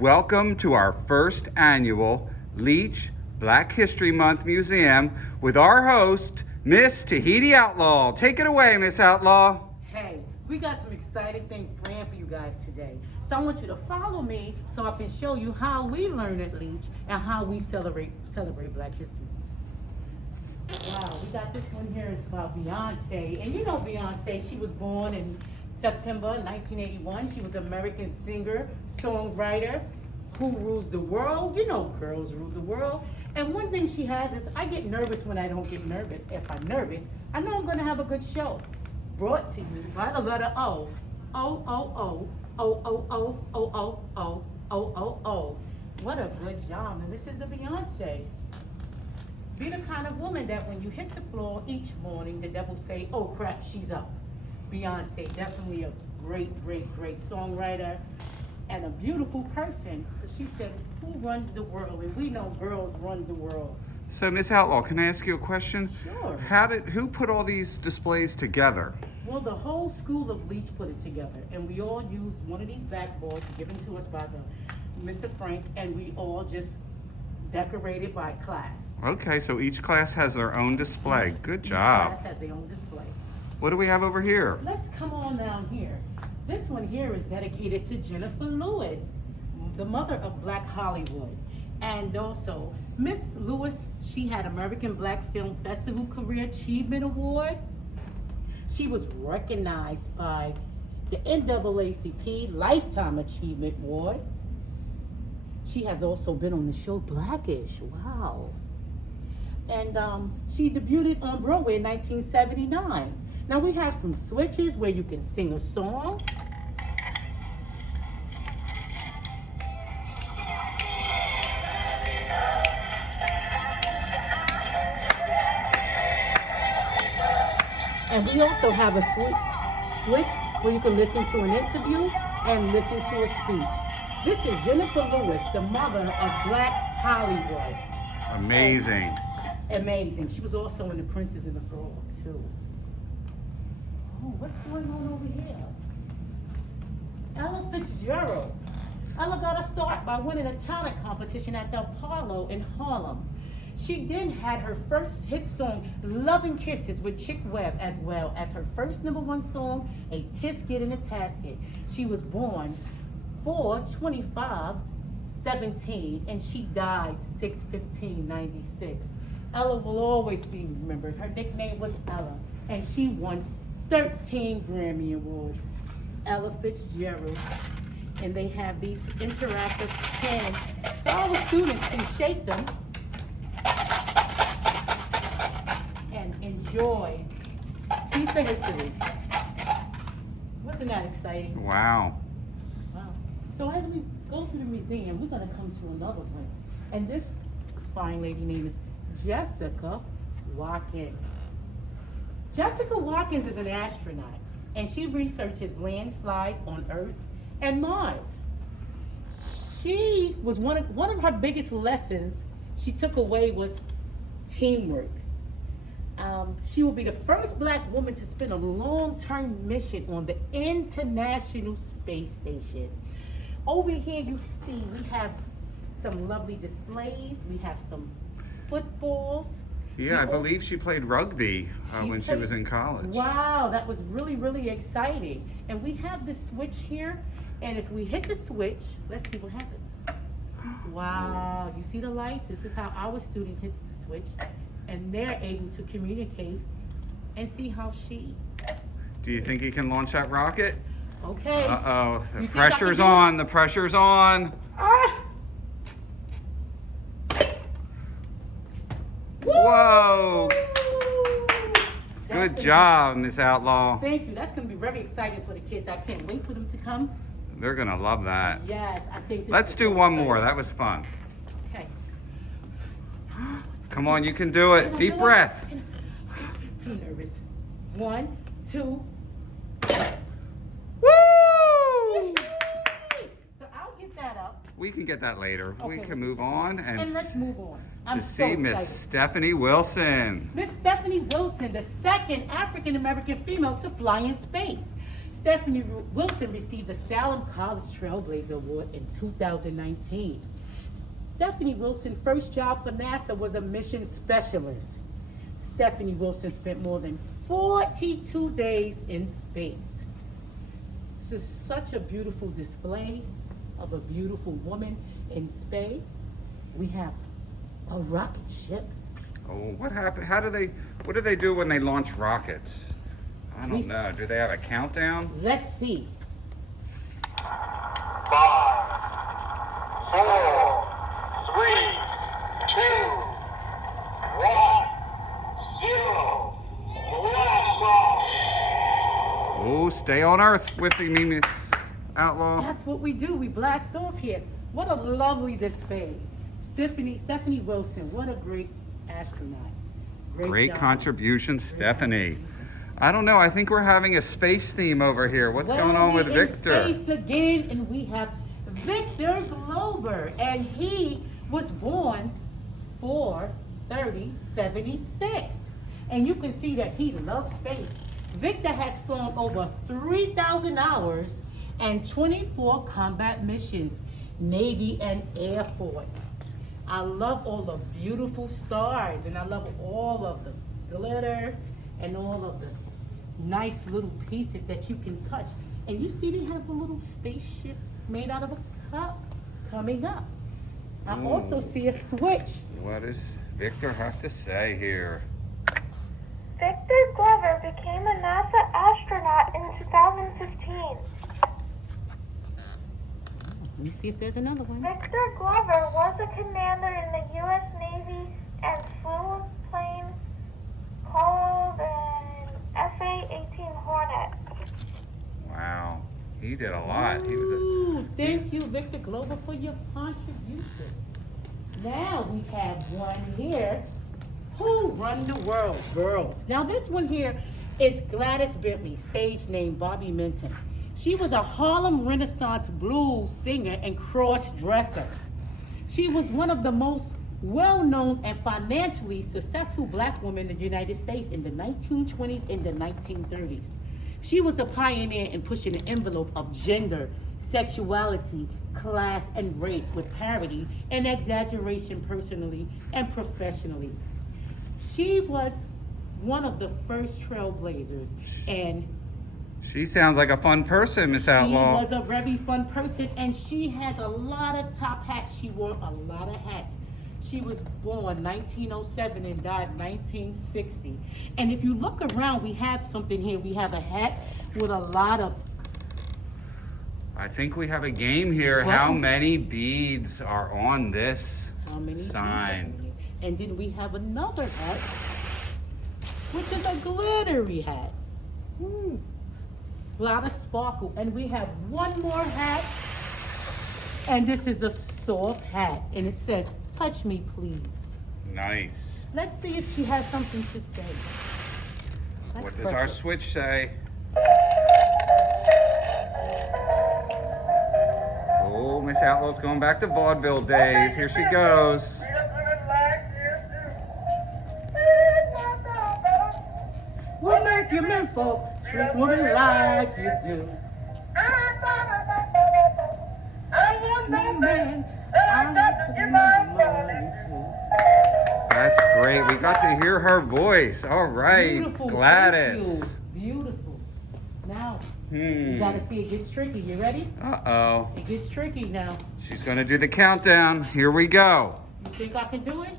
Welcome to our first annual Leach Black History Month Museum with our host, Miss Tahiti Outlaw. Take it away, Miss Outlaw. Hey, we got some exciting things planned for you guys today. So I want you to follow me so I can show you how we learn at Leach and how we celebrate Black History. Wow, we got this one here. It's about Beyonce. And you know Beyonce, she was born in September 1981. She was an American singer, songwriter. Who rules the world? You know girls rule the world. And one thing she has is I get nervous when I don't get nervous. If I'm nervous, I know I'm going to have a good show. Brought to you by the letter O. O, O, O, O, O, O, O, O, O, O, O, O. What a good job. And this is the Beyonce. Be the kind of woman that when you hit the floor each morning, the devil say, oh crap, she's up. Beyonce, definitely a great songwriter and a beautiful person. She said, who runs the world? And we know girls run the world. So, Miss Outlaw, can I ask you a question? Sure. Who put all these displays together? Well, the whole school of Leach put it together, and we all used one of these backboards given to us by Mr. Frank, and we all just decorated by class. Okay, so each class has their own display. Good job. Each class has their own display. What do we have over here? Let's come on down here. This one here is dedicated to Jennifer Lewis, the mother of Black Hollywood. And also, Miss Lewis, she had American Black Film Festival Career Achievement Award. She was recognized by the NAACP Lifetime Achievement Award. She has also been on the show Blackish. Wow. And she debuted on Broadway in 1979. Now we have some switches where you can sing a song. And we also have a switch where you can listen to an interview and listen to a speech. This is Jennifer Lewis, the mother of Black Hollywood. Amazing. Amazing. She was also in The Princess and the Frog, too. Oh, what's going on over here? Ella Fitzgerald. Ella got a start by winning a talent competition at the Apollo in Harlem. She then had her first hit song, Loving Kisses with Chick Webb, as well as her first #1 song, A Tisket in a Tasket. She was born 4/25/17, and she died 6/15/96. Ella will always be remembered. Her nickname was Ella, and she won 13 Grammy Awards. Ella Fitzgerald. And they have these interactive pens so all the students can shake them and enjoy piece of history. Wasn't that exciting? Wow. Wow. So as we go through the museum, we're going to come to another one. And this fine lady name is Jessica Watkins. Jessica Watkins is an astronaut, and she researches landslides on Earth and Mars. She was one of her biggest lessons she took away was teamwork. She will be the first Black woman to spend a long-term mission on the International Space Station. Over here, you see we have some lovely displays. We have some footballs. Yeah, I believe she played rugby when she was in college. Wow, that was really exciting. And we have this switch here, and if we hit the switch, let's see what happens. Wow, you see the lights? This is how our student hits the switch, and they're able to communicate and see how she... Do you think he can launch that rocket? Okay. Uh-oh, the pressure's on, the pressure's on. Ah! Whoa! Good job, Miss Outlaw. Thank you. That's going to be very exciting for the kids. I can't wait for them to come. They're going to love that. Yes, I think this Let's is do so one exciting. more. That was fun. Okay. Come on, you can do it. Deep breath. I'm nervous. 1, 2. Woo! So I'll get that up. We can get that later. We Okay. can move on And let's move on. to I'm see so Miss excited. Stephanie Wilson. Miss Stephanie Wilson, the second African-American female to fly in space. Stephanie Wilson received the Salem College Trailblazer Award in 2019. Stephanie Wilson's first job for NASA was a mission specialist. Stephanie Wilson spent more than 42 days in space. This is such a beautiful display of a beautiful woman in space. We have a rocket ship. Oh, what happened? What do they do when they launch rockets? I don't know. Do they have a countdown? Let's see. 5, 4, 3, 2, 1, 0. Blast off. Oh, stay on Earth with me, Miss Outlaw. That's what we do. We blast off here. What a lovely display. Stephanie Wilson, what a great astronaut. Great job. contribution, Stephanie. I don't know. I think we're having a space theme over here. What's going on with Victor? In space again, and we have Victor Glover, and he was born 4/30/76. And you can see that he loves space. Victor has flown over 3,000 hours and 24 combat missions, Navy and Air Force. I love all the beautiful stars, and I love all of the glitter and all of the nice little pieces that you can touch. And you see they have a little spaceship made out of a cup coming up. I also see a switch. What does Victor have to say here? Victor Glover became a NASA astronaut in 2015. Let me see if there's another one. Victor Glover was a commander in the U.S. Navy and flew a plane called an FA-18 Hornet. Wow, he did a lot. He was Ooh, thank you, Victor Glover, for your contribution. Now we have one here. Who run the world? Girls. Now this one here is Gladys Bentley, stage name Bobby Minton. She was a Harlem Renaissance blues singer and cross-dresser. She was one of the most well-known and financially successful black women in the United States in the 1920s and the 1930s. She was a pioneer in pushing the envelope of gender, sexuality, class, and race with parody and exaggeration personally and professionally. She was one of the first trailblazers, and She sounds like a fun person, Miss Outlaw. she was a very fun person, and she has a lot of top hats. She wore a lot of hats. She was born 1907 and died 1960. And if you look around, we have something here. We have a hat with a lot of... I think we have a game here. What? How many beads are on this How many sign? beads are here? And then we have another hat, which is a glittery hat. A lot of sparkle. And we have one more hat, and this is a soft hat, and it says, "Touch me, please." Nice. Let's see if she has something to say. Let's What does press our it. switch say? Oh, Miss Outlaw's going back to vaudeville days. Here she goes. We'll make you men folk treat women like you do. I am no man. I like to be money too. That's great. We got to hear her voice. All right, Beautiful. Gladys. Thank you. Beautiful. Now, you Hmm. gotta see it gets tricky. You ready? Uh-oh. It gets tricky now. She's going to do the countdown. Here we go. You think I can do it?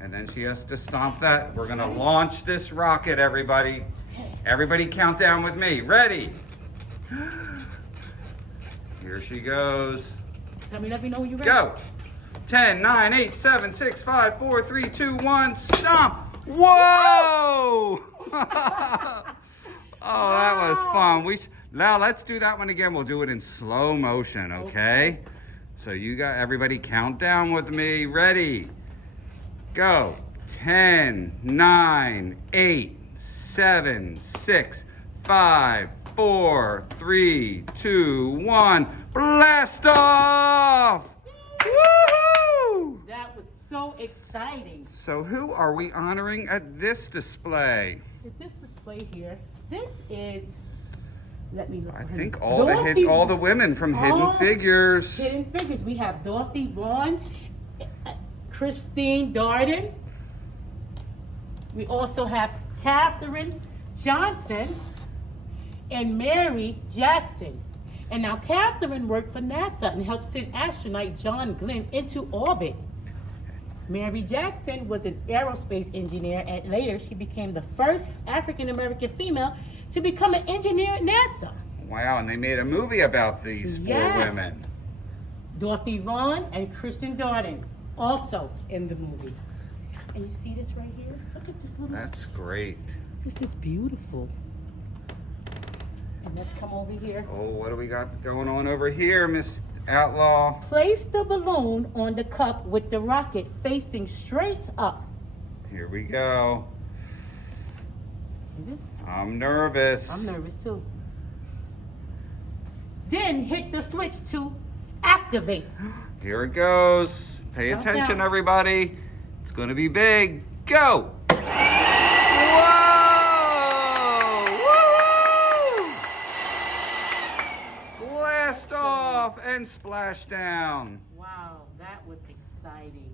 And then she has to stomp that. We're going to launch this rocket, everybody. Everybody count down with me. Ready? Here she goes. Let me know when you're ready. Go. 10, 9, 8, 7, 6, 5, 4, 3, 2, 1, stomp. Whoa! Oh, that was fun. Now let's do that one again. We'll do it in slow motion, okay? So you got everybody count down with me. Ready? Go. 10, 9, 8, 7, 6, 5, 4, 3, 2, 1. Blast off! Woohoo! That was so exciting. So who are we honoring at this display? With this display here, this is Let me look. I for him. think all Dorothy- all the women from Hidden all Figures. Hidden Figures. We have Dorothy Vaughan, Christine Darden. We also have Katherine Johnson and Mary Jackson. And now Katherine worked for NASA and helped send astronaut John Glenn into orbit. Mary Jackson was an aerospace engineer, and later she became the first African-American female to become an engineer at NASA. Wow, and they made a movie about these four Yes. women. Dorothy Vaughan and Christian Darden also in the movie. And you see this right here? Look at this little That's space. great. This is beautiful. And let's come over here. Oh, what do we got going on over here, Miss Outlaw? Place the balloon on the cup with the rocket facing straight up. Here we go. See this? I'm nervous. I'm nervous too. Then hit the switch to activate. Here it goes. Pay Count attention, down. everybody. It's going to be big. Go! Whoa! Woo! Blast off and splash down. Wow, that was exciting.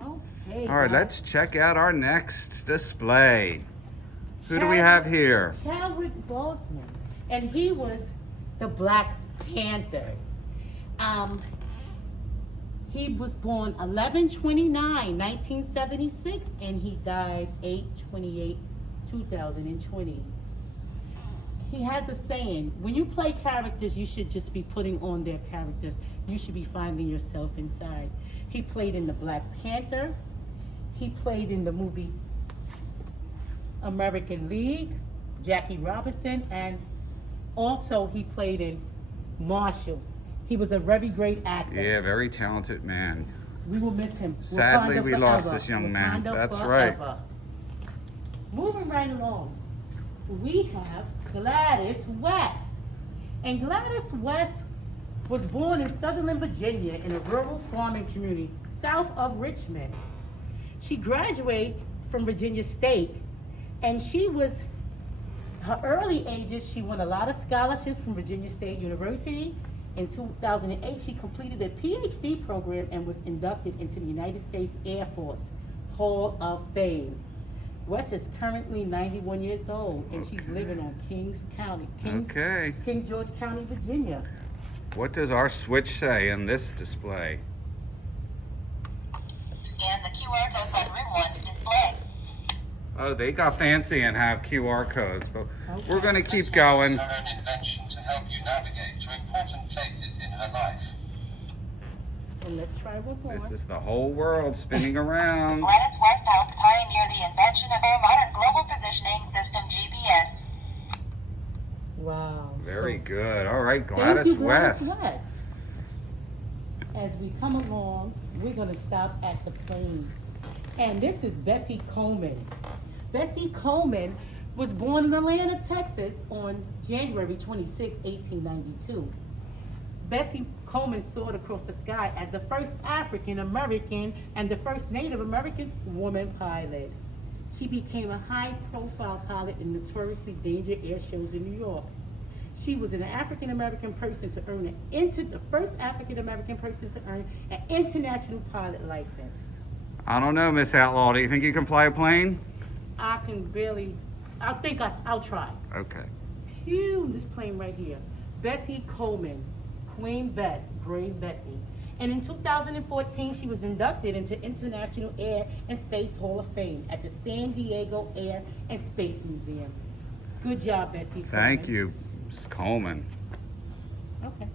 Okay. All right, guys. let's check out our next display. Who do we Chad- have here? Chadwick Boseman, and he was the Black Panther. He was born 11/29/1976, and he died 8/28/2020. He has a saying: when you play characters, you should just be putting on their characters. You should be finding yourself inside. He played in the Black Panther. He played in the movie American League, Jackie Robinson, and also he played in Marshall. He was a very great actor. Yeah, very talented man. We will miss him. Sadly, Wakanda we lost forever. this young man. Wakanda That's forever. Moving right along, we have Gladys West. And Gladys West was born in Sutherland, Virginia, in a rural farming community south of Richmond. She graduated from Virginia State, and her early ages, she won a lot of scholarships from Virginia State University. In 2008, she completed a PhD program and was inducted into the United States Air Force Hall of Fame. West is currently 91 years old, and she's living on King George County, Virginia. What does our switch say in this display? Scan the QR codes on Room 1's display. Oh, they got fancy and have QR codes, but Okay. we're going to keep going. Her own invention to help you navigate to important places in her life. And let's try one more. This is the whole world spinning around. Gladys West helped pioneer the invention of our modern global positioning system, GPS. Wow. Very So, good. All right, thank Gladys you, Gladys West. West. As we come along, we're going to stop at the plane. And this is Bessie Coleman. Bessie Coleman was born in Atlanta, Texas on January 26, 1892. Bessie Coleman soared across the sky as the first African American and the first Native American woman pilot. She became a high-profile pilot in notoriously dangerous air shows in New York. She was an African American person to earn the first African American person to earn an international pilot license. I don't know, Miss Outlaw. Do you think you can fly a plane? I'll try. Okay. Phew, this plane right here. Bessie Coleman, Queen Bess, Brave Bessie. And in 2014, she was inducted into International Air and Space Hall of Fame at the San Diego Air and Space Museum. Good job, Bessie Coleman. Thank you, Miss Coleman. Okay.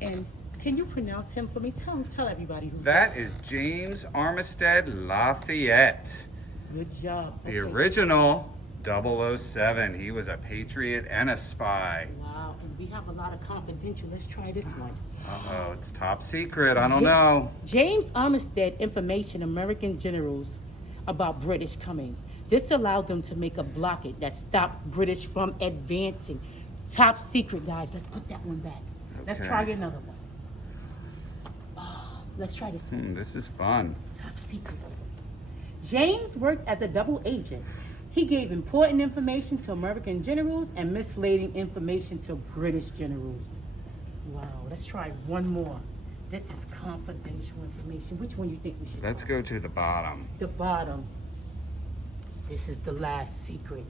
And can you pronounce him for me? Tell everybody who's That is James Armistead Lafayette, Good job. the Okay. original 007. He was a patriot and a spy. Wow, and we have a lot of confidential. Let's try this one. Uh-oh, it's top secret. I don't know. James Armistead information American generals about British coming. This allowed them to make a blockade that stopped British from advancing. Top secret, guys. Let's put that one back. Let's Okay. try another one. Oh, let's try this one. This is fun. Top secret. James worked as a double agent. He gave important information to American generals and misleading information to British generals. Wow, let's try one more. This is confidential information. Which one you think we should Let's try? go to the bottom. The bottom. This is the last secret.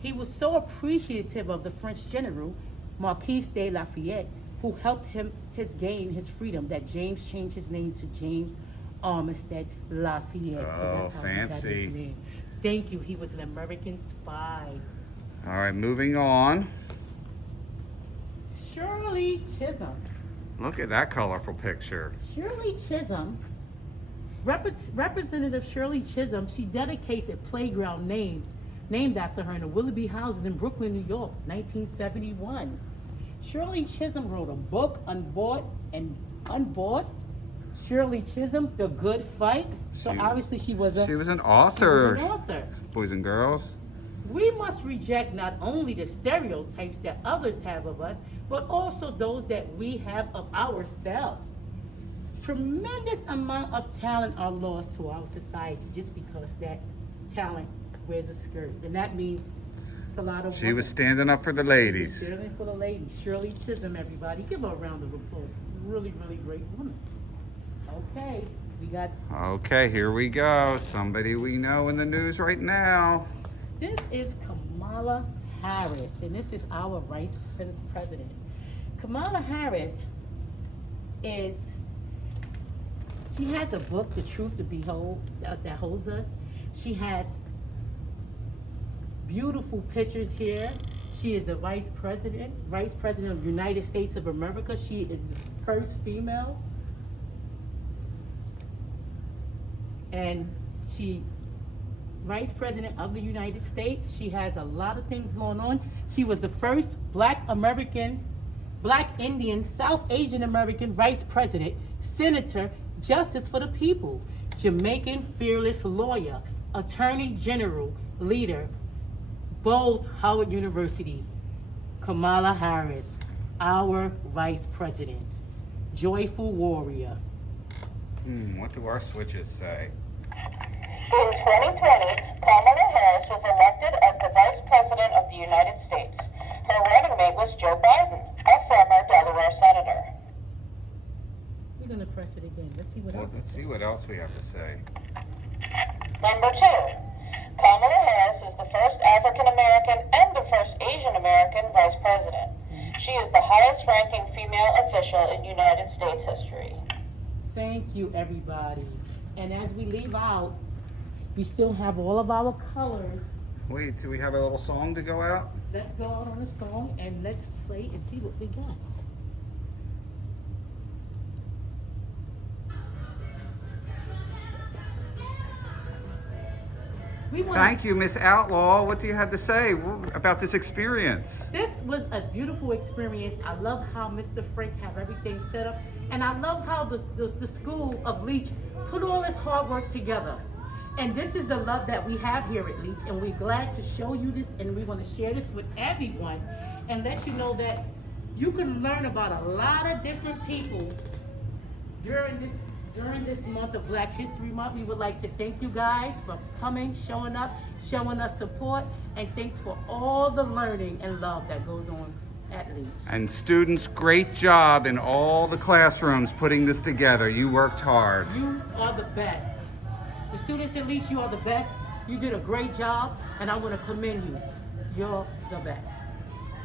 He was so appreciative of the French general, Marquis de Lafayette, who helped him gain his freedom, that James changed his name to James Armistead Lafayette. So that's how he got fancy. his name. Thank you. He was an American spy. All right, moving on. Shirley Chisholm. Look at that colorful picture. Shirley Chisholm, Representative Shirley Chisholm, she dedicates a playground named after her in the Willoughby Houses in Brooklyn, New York, 1971. Shirley Chisholm wrote a book, Unbought and Unbossed. Shirley Chisholm, The Good Fight. So obviously she was an author. She was an author. Boys and girls. We must reject not only the stereotypes that others have of us, but also those that we have of ourselves. Tremendous amount of talent are lost to our society just because that talent wears a skirt. And that means it's a lot of She women. was standing up for the ladies. Standing for the ladies. Shirley Chisholm, everybody. Give her a round of applause. Really, really great woman. Okay, we got... Okay, here we go. Somebody we know in the news right now. This is Kamala Harris, and this is our vice president. Kamala Harris she has a book, The Truth to Behold, that holds us. She has beautiful pictures here. She is the vice president of the United States of America. She is the first female. And she Vice President of the United States. She has a lot of things going on. She was the first Black American, Black Indian, South Asian American Vice President, Senator, Justice for the People, Jamaican fearless lawyer, Attorney General, leader, bold Howard University. Kamala Harris, our Vice President, joyful warrior. What do our switches say? In 2020, Kamala Harris was elected as the Vice President of the United States. Her running mate was Joe Biden, a former Delaware senator. We're going to press it again. Let's see what else. Let's see what else we have to say. Number 2, Kamala Harris is the first African American and the first Asian American Vice President. She is the highest ranking female official in United States history. Thank you, everybody. And as we leave out, we still have all of our colors. Wait, do we have a little song to go out? Let's go out on a song and let's play and see what we got. Thank you, Miss Outlaw. What do you have to say about this experience? This was a beautiful experience. I love how Mr. Frank have everything set up. And I love how the school of Leach put all this hard work together. And this is the love that we have here at Leach. And we're glad to show you this, and we want to share this with everyone and let you know that you can learn about a lot of different people during this month of Black History Month. We would like to thank you guys for coming, showing up, showing us support, and thanks for all the learning and love that goes on at Leach. And students, great job in all the classrooms putting this together. You worked hard. You are the best. The students at Leach, you are the best. You did a great job, and I want to commend you. You're the best.